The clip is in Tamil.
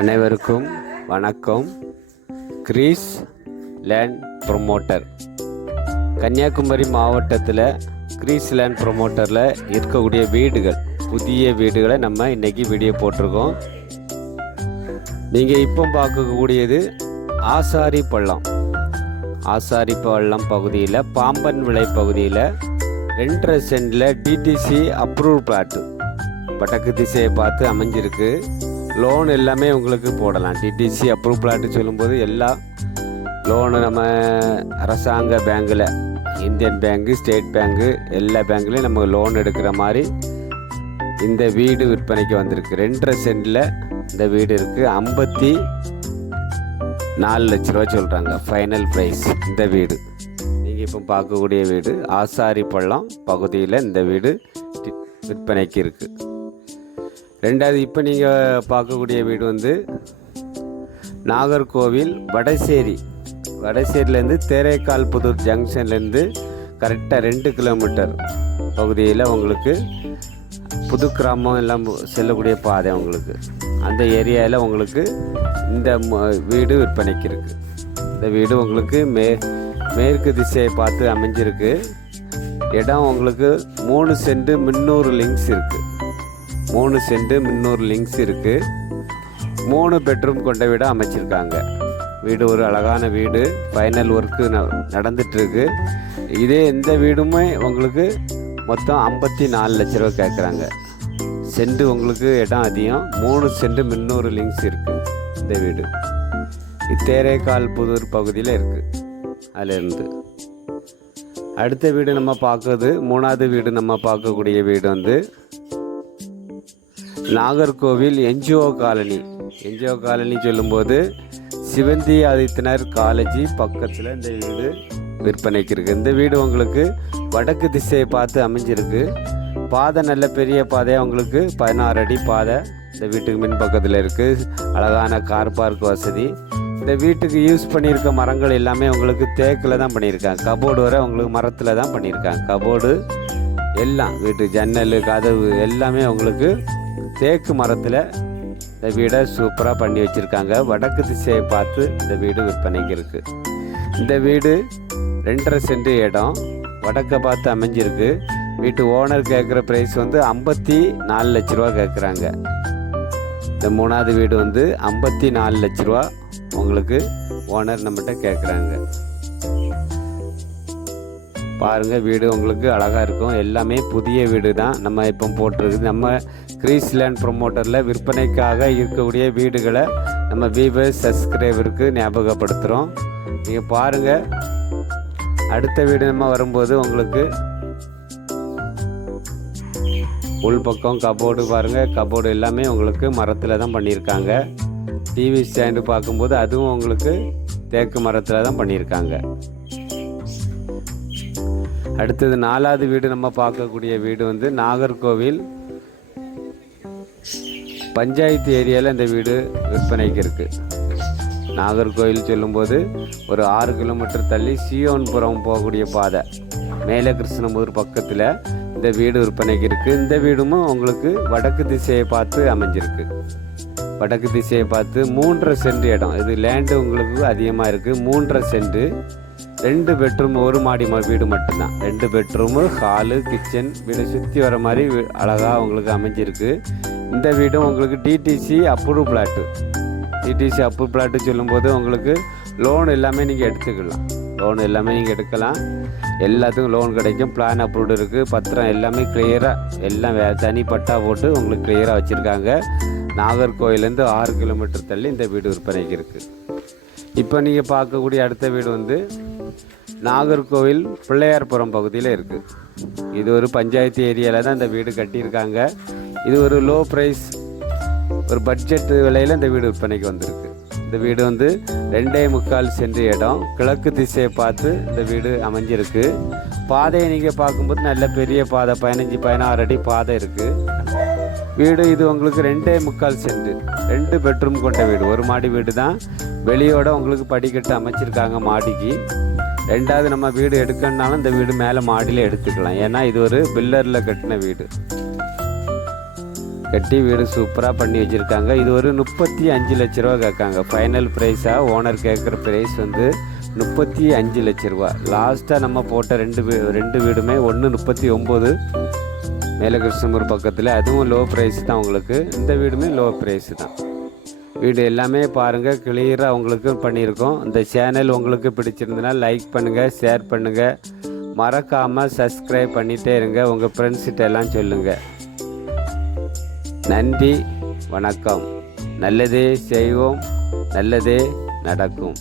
அனைவருக்கும் வணக்கம். Greece land promoter. கன்னியாகுமரி மாவட்டத்தில் கிரீஸ் லேண்ட் ப்ரொமோட்டரில் இருக்கக்கூடிய வீடுகள் புதிய வீடுகளை நம்ம இன்னைக்கு வீடியோ போட்டிருக்கோம். நீங்கள் இப்போ பார்க்கக்கூடியது ஆசாரி பள்ளம். ஆசாரி பள்ளம் பகுதியில் பாம்பன் விளை பகுதியில் ரெண்டரை சென்டில் டிடிசி அப்ரூவ் பிளாட்டு வடக்கு திசையை பார்த்து அமைஞ்சிருக்கு. லோன் எல்லாமே உங்களுக்கு போடலாம். டிடிசி அப்ரூவ் பிளாட்டு சொல்லும்போது எல்லா லோனு நம்ம அரசாங்க பேங்கில் இந்தியன் பேங்கு ஸ்டேட் பேங்கு எல்லா பேங்க்லேயும் நம்ம லோன் எடுக்கிற மாதிரி இந்த வீடு விற்பனைக்கு வந்திருக்கு. ரெண்டரை சென்டில் இந்த வீடு இருக்குது ஐம்பத்தி நாலு லட்ச ரூபா சொல்கிறாங்க ஃபைனல் ப்ரைஸ் இந்த வீடு. நீங்கள் இப்போ பார்க்கக்கூடிய வீடு ஆசாரி பள்ளம் பகுதியில் இந்த வீடு விற்பனைக்கு இருக்குது ரெண்டாவது இப்போ நீங்கள் பார்க்கக்கூடிய வீடு வந்து நாகர்கோவில் வடசேரி. வடசேரியிலேருந்து தேரைக்கால் புதூர் ஜங்ஷன்லேருந்து கரெக்டாக ரெண்டு கிலோமீட்டர் பகுதியில் உங்களுக்கு புது கிராமம் எல்லாம் செல்லக்கூடிய பாதை உங்களுக்கு. அந்த ஏரியாவில் உங்களுக்கு இந்த ம- வீடு விற்பனைக்கு இருக்குது இந்த வீடு உங்களுக்கு மே மேற்கு திசையை பார்த்து அமைஞ்சிருக்கு. இடம் உங்களுக்கு மூணு சென்ட் முந்நூறு லிங்க்ஸ் இருக்குது மூணு சென்ட் முந்நூறு லிங்க்ஸ் இருக்குது மூணு பெட்ரூம் கொண்ட வீடாக அமைச்சிருக்காங்க. வீடு ஒரு அழகான வீடு. ஃபைனல் ஒர்க்கு நடந்துட்டுருக்கு. இதே இந்த வீடுமே உங்களுக்கு மொத்தம் ஐம்பத்தி நாலு லட்ச ரூபா கேட்குறாங்க சென்ட் உங்களுக்கு இடம் அதிகம். மூணு சென்ட் முந்நூறு லிங்க்ஸ் இருக்குது இந்த வீடு. இத்தேரேக்கால் புதூர் பகுதியில் இருக்குது அதிலிருந்து அடுத்த வீடு நம்ம பார்க்குறது மூணாவது வீடு நம்ம பார்க்கக்கூடிய வீடு வந்து Nagercoil NGO colony. NGO colony சொல்லும்போது சிவந்தி ஆதித்தனர் காலேஜி பக்கத்தில் இந்த வீடு விற்பனைக்கு இருக்குது இந்த வீடு உங்களுக்கு வடக்கு திசையை பார்த்து அமைஞ்சிருக்கு. பாதை நல்ல பெரிய பாதையாக உங்களுக்கு பதினாறு அடி பாதை இந்த வீட்டுக்கு மின் பக்கத்தில் இருக்குது அழகான கார் பார்க் வசதி. இந்த வீட்டுக்கு யூஸ் பண்ணியிருக்க மரங்கள் எல்லாமே உங்களுக்கு தேக்கில் தான் பண்ணியிருக்காங்க. கபோர்டு வரை உங்களுக்கு மரத்தில் தான் பண்ணியிருக்காங்க. கபோர்டு எல்லாம் வீட்டு ஜன்னல் கதவு எல்லாமே உங்களுக்கு தேக்கு மரத்தில் இந்த வீடை சூப்பராக பண்ணி வச்சுருக்காங்க. வடக்கு திசையை பார்த்து இந்த வீடு விற்பனைக்கு இருக்குது இந்த வீடு ரெண்டரை சென்ட் இடம். வடக்கை பார்த்து அமைஞ்சிருக்கு. வீட்டு ஓனர் கேட்குற ப்ரைஸ் வந்து ஐம்பத்தி நாலு லட்ச ரூபா கேட்குறாங்க இந்த மூணாவது வீடு வந்து ஐம்பத்தி நாலு லட்ச ரூபா உங்களுக்கு ஓனர் நம்மகிட்ட கேட்குறாங்க பாருங்கள் வீடு உங்களுக்கு அழகாக இருக்கும். எல்லாமே புதிய வீடு தான் நம்ம இப்போ போட்டிருக்கு நம்ம கிரீஸ்லேண்ட் ப்ரொமோட்டரில் விற்பனைக்காக இருக்கக்கூடிய வீடுகளை நம்ம வியூவர்ஸ் சப்ஸ்கிரைபருக்கு ஞாபகப்படுத்துகிறோம் நீங்கள் பாருங்கள் அடுத்த வீடு நம்ம வரும்போது உங்களுக்கு உள் பக்கம் கபோர்டு பாருங்கள் கபோர்டு எல்லாமே உங்களுக்கு மரத்தில் தான் பண்ணியிருக்காங்க. டிவி ஸ்டாண்டு பார்க்கும்போது அதுவும் உங்களுக்கு தேக்கு மரத்தில் தான் பண்ணியிருக்காங்க. அடுத்தது நாலாவது வீடு நம்ம பார்க்கக்கூடிய வீடு வந்து நாகர்கோவில் பஞ்சாயத்து ஏரியாவில் இந்த வீடு விற்பனைக்கு இருக்குது நாகர்கோவில் சொல்லும்போது ஒரு ஆறு கிலோமீட்டர் தள்ளி சியோன்புரம் போகக்கூடிய பாதை. மேலே கிருஷ்ணபுரம் பக்கத்தில் இந்த வீடு விற்பனைக்கு இருக்குது இந்த வீடும் உங்களுக்கு வடக்கு திசையை பார்த்து அமைஞ்சிருக்கு. வடக்கு திசையை பார்த்து மூன்றரை சென்ட் இடம். இது லேண்டு உங்களுக்கு அதிகமாக இருக்குது மூன்றரை சென்ட் ரெண்டு பெட்ரூம் ஒரு மாடி வீடு மட்டும்தான். ரெண்டு பெட்ரூமு ஹாலு கிச்சன் வீடு சுற்றி வர மாதிரி அழகாக உங்களுக்கு அமைஞ்சிருக்கு. இந்த வீடும் உங்களுக்கு DTC approve plot DTC approve plot சொல்லும்போது உங்களுக்கு லோன் எல்லாமே நீங்கள் எடுத்துக்கலாம். லோன் எல்லாமே நீங்கள் எடுக்கலாம். எல்லாத்துக்கும் லோன் கிடைக்கும். பிளான் அப்ரூவ்டு இருக்குது பத்திரம் எல்லாமே கிளியராக எல்லாம் வே தனி பட்டா போட்டு உங்களுக்கு கிளியராக வச்சுருக்காங்க. நாகர்கோயிலேருந்து ஆறு கிலோமீட்டர் தள்ளி இந்த வீடு விற்பனைக்கு இருக்குது இப்போ நீங்கள் பார்க்கக்கூடிய அடுத்த வீடு வந்து நாகர்கோவில் பிள்ளையார்புரம் பகுதியில் இருக்குது இது ஒரு பஞ்சாயத்து ஏரியாவில் தான் இந்த வீடு கட்டியிருக்காங்க. இது ஒரு லோ ப்ரைஸ் ஒரு பட்ஜெட் விலையில் இந்த வீடு விற்பனைக்கு வந்திருக்கு. இந்த வீடு வந்து ரெண்டே முக்கால் சென்று இடம். கிழக்கு திசையை பார்த்து இந்த வீடு அமைஞ்சிருக்கு. பாதையை நீங்கள் பார்க்கும்போது நல்ல பெரிய பாதை பதினஞ்சு பதினாறு அடி பாதை இருக்குது வீடு இது உங்களுக்கு ரெண்டே முக்கால் சென்ட் ரெண்டு பெட்ரூம் கொண்ட வீடு. ஒரு மாடி வீடு தான் வெளியோட உங்களுக்கு படிக்கட்டு அமைச்சிருக்காங்க மாடிக்கு. ரெண்டாவது நம்ம வீடு எடுக்கணுனாலும் இந்த வீடு மேலே மாடியில் எடுத்துக்கலாம். ஏன்னா இது ஒரு பில்லரில் கட்டின வீடு. கட்டி வீடு சூப்பராக பண்ணி வச்சுருக்காங்க. இது ஒரு முப்பத்தி அஞ்சு லட்ச ரூபா கேட்காங்க. ஃபைனல் ப்ரைஸாக ஓனர் கேட்குற ப்ரைஸ் வந்து முப்பத்தி அஞ்சு லட்ச ரூபா. லாஸ்ட்டாக நம்ம போட்ட ரெண்டு வீ ரெண்டு வீடுமே ஒன்று முப்பத்தி ஒம்பது மேலகிருஷ்ணமுர் பக்கத்தில். அதுவும் லோ ப்ரைஸ் தான் உங்களுக்கு. இந்த வீடுமே லோ ப்ரைஸ் தான். வீடு எல்லாமே பாருங்கள் கிளியராக உங்களுக்கு பண்ணியிருக்கோம். இந்த சேனல் உங்களுக்கு பிடிச்சிருந்தனா லைக் பண்ணுங்கள் ஷேர் பண்ணுங்கள் மறக்காமல் சப்ஸ்கிரைப் பண்ணிகிட்டே இருங்க உங்கள் ஃப்ரெண்ட்ஸ்கிட்ட எல்லாம் சொல்லுங்கள் நன்றி வணக்கம். நல்லதே செய்வோம் நல்லதே நடக்கும்.